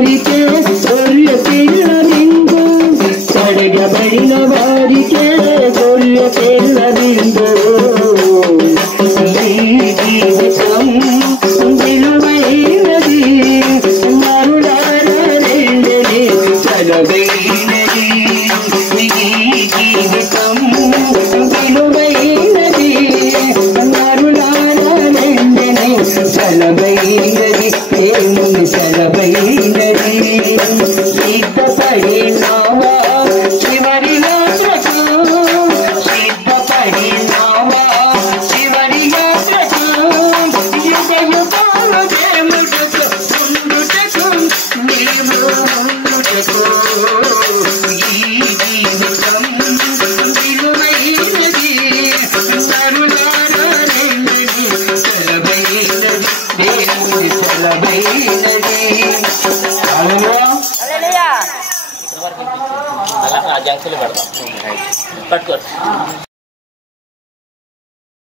వారికే గొర్రె పిల్ల విందు కడగబడిన వారికే గొర్రె పిల్ల విందు ఈ జీవితం విలువైనది మరులారా రెండని చలవైనది ఈ జీవితం విలువైనది మరులారా రెండని చలవైనది ఏముంది చలవైనది సిద్ధపడినావా చివరి యాత్రకు సిద్ధపడినావా చివరి యాత్రకు యుగ యుగాలు దేవుడుకు ఉండుటకు నీవు ఉండుటకు ఈ జీవితం విలువైనది మరులారా రెండని చలవైనది దేవుడి చలవైనది అలా జంక్షన్లు పెడతాం పట్టుకోవచ్చు.